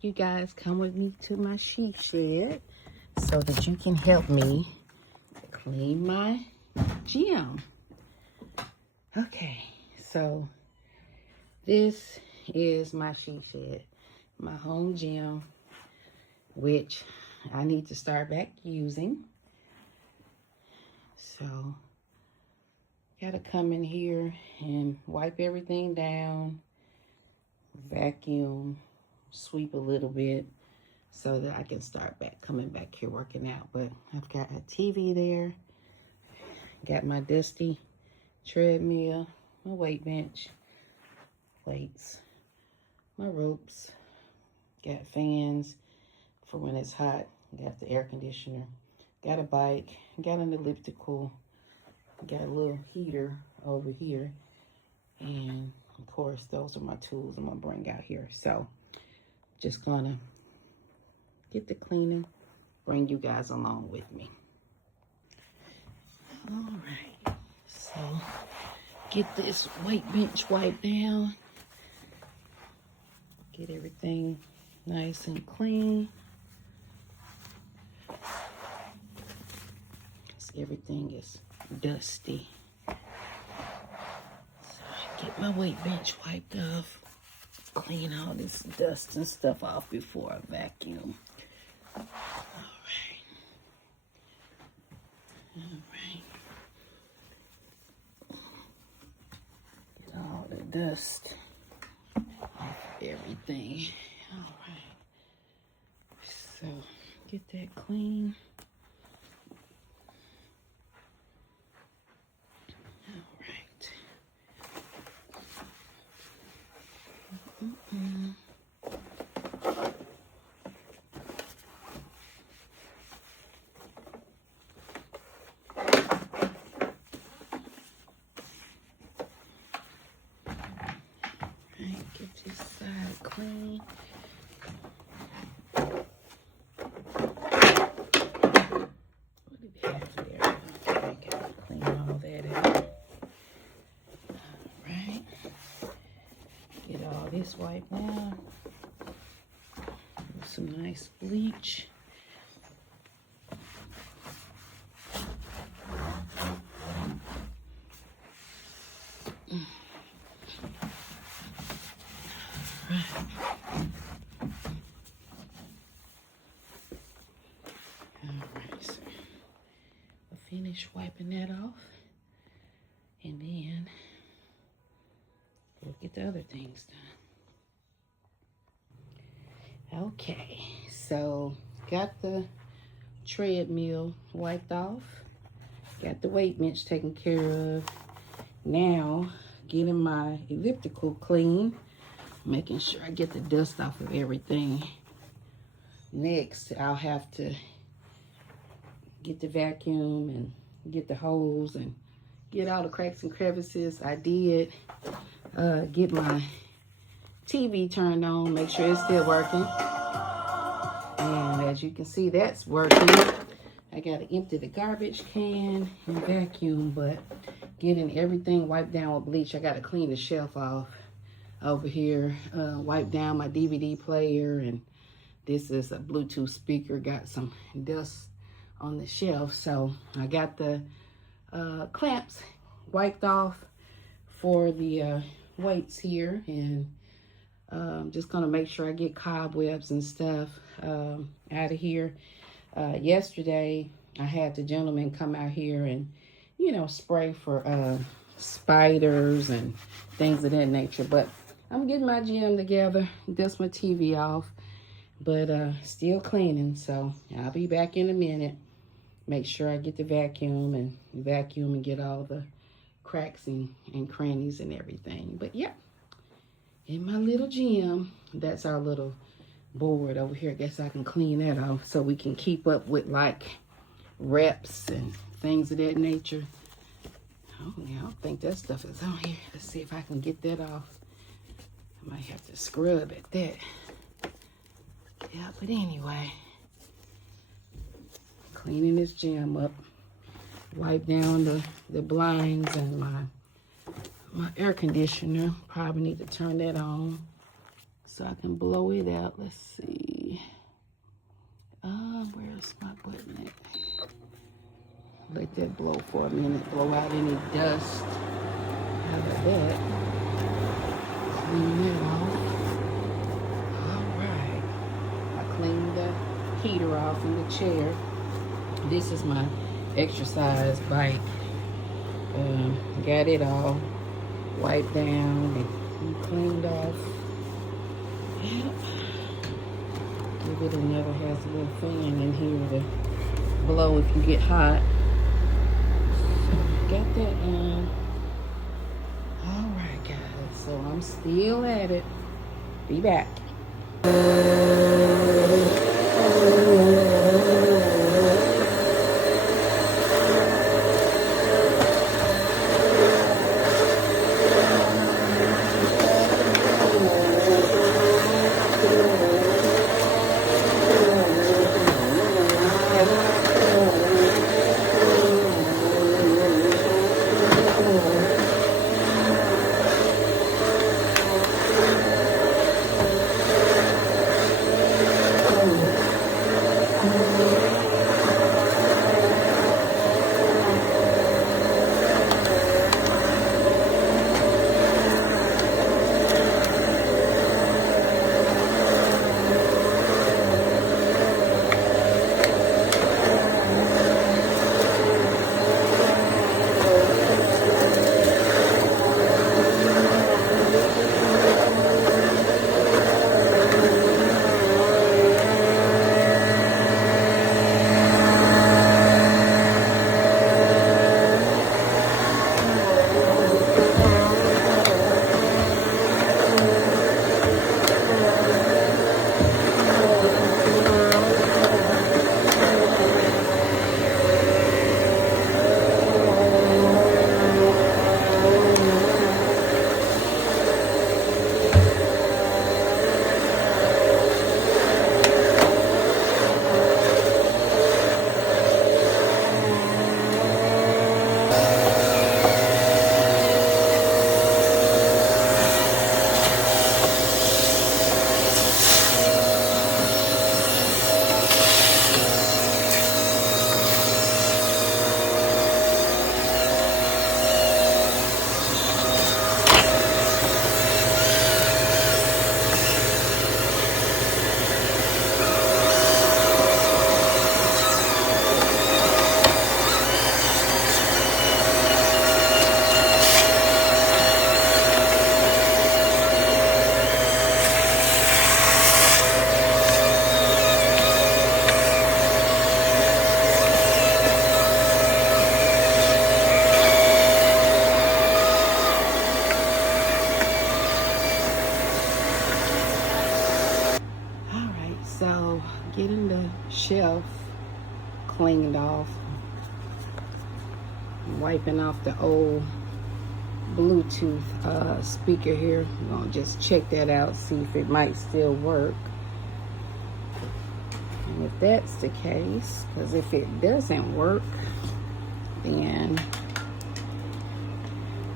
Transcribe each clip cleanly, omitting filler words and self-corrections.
you guys come with me to my she shed so that you can help me clean my gym. Okay, so this is my she shed, my home gym, which I need to start back using. So, gotta come in here and wipe everything down, vacuum, sweep a little bit so that I can start coming back here working out. But I've got a TV there, got my dusty treadmill, my weight bench, weights, my ropes, got fans for when it's hot, got the air conditioner, got a bike, got an elliptical, got a little heater over here, and of course those are my tools I'm gonna bring out here. So just gonna get the cleaning, bring you guys along with me. All right, so get this weight bench wiped down, get everything nice and clean. Everything is dusty. So I get my weight bench wiped off, clean all this dust and stuff off before I vacuum. All right. Get all the dust off everything. All right. So get that clean. Get this side clean. What did we have there? Okay, gotta clean all that out. Alright. Get all this wiped down. With some nice bleach. Finish wiping that off, and then we'll get the other things done. Okay, so got the treadmill wiped off, got the weight bench taken care of. Now getting my elliptical clean, making sure I get the dust off of everything. Next, I'll have to get the vacuum and get the hose and get all the cracks and crevices. I did get my TV turned on, make sure it's still working. And as you can see, that's working. I got to empty the garbage can and vacuum, but getting everything wiped down with bleach. I got to clean the shelf off over here, wipe down my DVD player, and this is a Bluetooth speaker, got some dust on the shelf. So I got the clamps wiped off for the weights here, and just gonna make sure I get cobwebs and stuff out of here. Yesterday I had the gentleman come out here and, you know, spray for spiders and things of that nature. But I'm getting my gym together, dust my TV off, but still cleaning. So I'll be back in a minute. Make sure I get the vacuum and get all the cracks and crannies and everything. But yeah, in my little gym, that's our little board over here. I guess I can clean that off so we can keep up with like reps and things of that nature. Oh yeah, I don't think that stuff is on here. Let's see if I can get that off. I might have to scrub at that. Yeah, but anyway, cleaning this gym up, wipe down the blinds and my air conditioner. Probably need to turn that on so I can blow it out. Let's see. Where's my button at? Let that blow for a minute. Blow out any dust out of that. Clean it off. All right. I cleaned the heater off in the chair. This is my exercise bike. Got it all wiped down and cleaned off. Yep. Give it another has a little fan in here to blow if you get hot. So got that done. All right, guys. So I'm still at it. Be back. So getting the shelf cleaned off, wiping off the old Bluetooth speaker here. I'm gonna just check that out, see if it might still work. And if that's the case, because if it doesn't work, then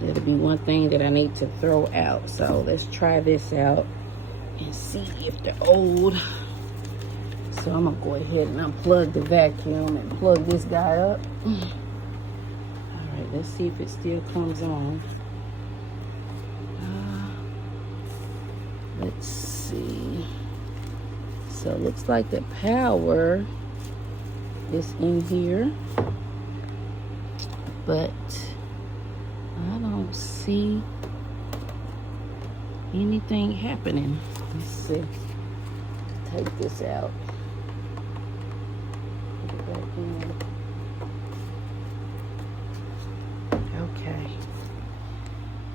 it'll be one thing that I need to throw out. So let's try this out and see if the old. So I'm gonna go ahead and unplug the vacuum and plug this guy up. All right, let's see if it still comes on. Let's see. So it looks like the power is in here, but I don't see anything happening. Let's see. Take this out. Put it back in. Okay.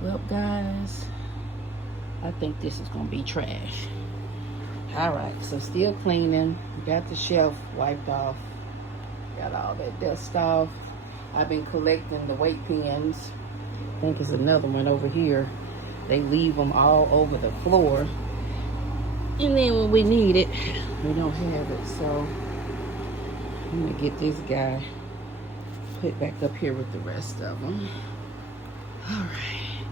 Well, guys, I think this is gonna be trash. All right, so still cleaning. Got the shelf wiped off. Got all that dust off. I've been collecting the weight pens. I think there's another one over here. They leave them all over the floor. And then when we need it, we don't have it. So I'm gonna get this guy put back up here with the rest of them. All right.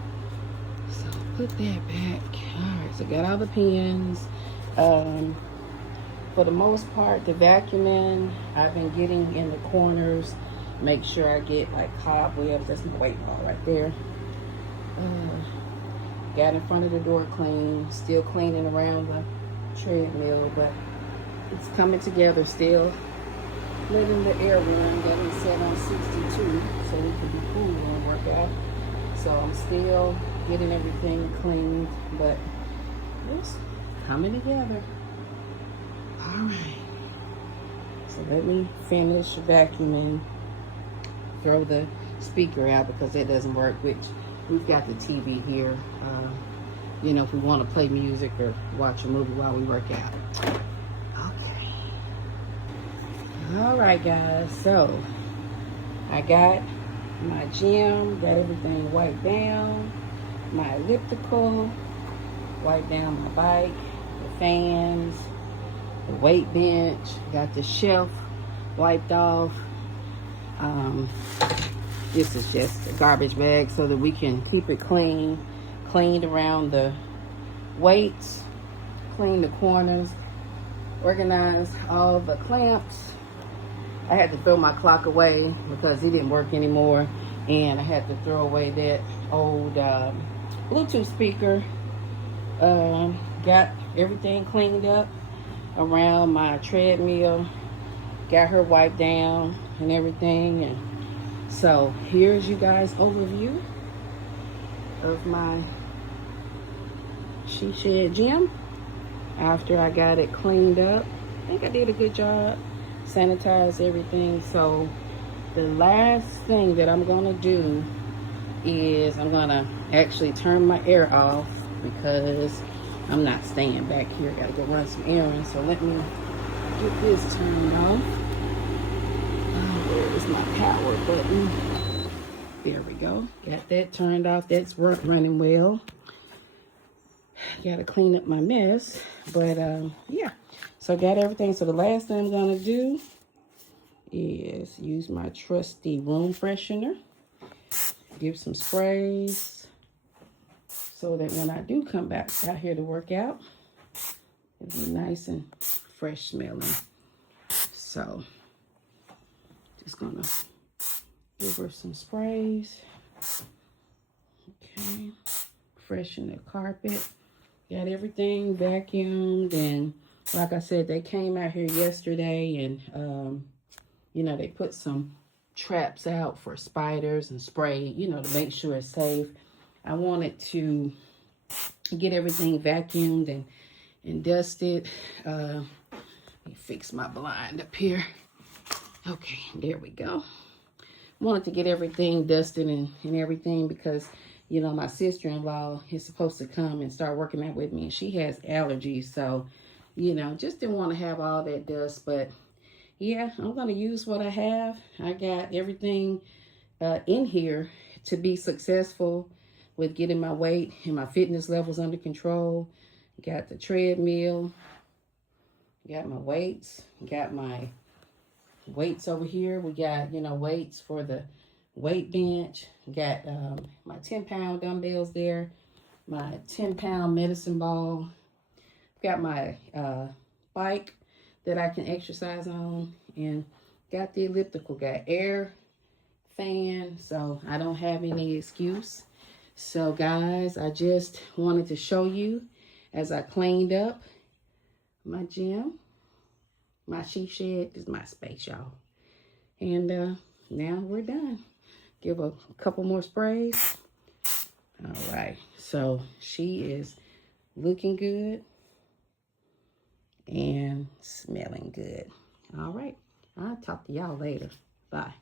So put that back. All right, so got all the pins. For the most part, the vacuuming, I've been getting in the corners. Make sure I get like cobwebs. That's my weight ball right there. Got in front of the door clean. Still cleaning around the treadmill, but it's coming together still. Letting the air run. Got it set on 62 so we can be cool and work out. So I'm still getting everything cleaned, but it's coming together. All right. So let me finish vacuuming. Throw the speaker out because it doesn't work, which we've got the TV here. You know, if we want to play music or watch a movie while we work out. Okay. All right, guys. So I got my gym, got everything wiped down, my elliptical, wiped down my bike, the fans, the weight bench, got the shelf wiped off. This is just a garbage bag so that we can keep it clean, cleaned around the weights, clean the corners, organize all the clamps. I had to throw my clock away because it didn't work anymore, and I had to throw away that old Bluetooth speaker. Got everything cleaned up around my treadmill, got her wiped down and everything. And so here's you guys overview of my She Shed gym after I got it cleaned up. I think I did a good job, sanitized everything. So the last thing that I'm gonna do is I'm gonna actually turn my air off because I'm not staying back here. Gotta go run some errands. So let me get this turned off. Where is my power button? There we go. Got that turned off. That's running well. Gotta clean up my mess. But yeah. So I got everything. So the last thing I'm gonna do is use my trusty room freshener. Give some sprays so that when I do come back out here to work out, it'll be nice and fresh smelling. So just gonna give her some sprays. Okay, freshen the carpet. Got everything vacuumed, and like I said, they came out here yesterday, and you know, they put some traps out for spiders and spray, you know, to make sure it's safe. I wanted to get everything vacuumed and dusted. Let me fix my blind up here. Okay, there we go. Wanted to get everything dusted and everything because, you know, my sister-in-law is supposed to come and start working out with me, and she has allergies. So, you know, just didn't want to have all that dust. But yeah, I'm going to use what I have. I got everything in here to be successful with getting my weight and my fitness levels under control. Got the treadmill. Got my weights. Got my weights over here. We got, you know, weights for the weight bench. Got my 10-pound dumbbells there. My 10-pound medicine ball. Got my bike that I can exercise on, and got the elliptical, got air, fan, so I don't have any excuse. So guys, I just wanted to show you as I cleaned up my gym, my She Shed. This is my space, y'all. And now we're done. Give a couple more sprays. All right, so she is looking good and smelling good. All right, I'll talk to y'all later. Bye.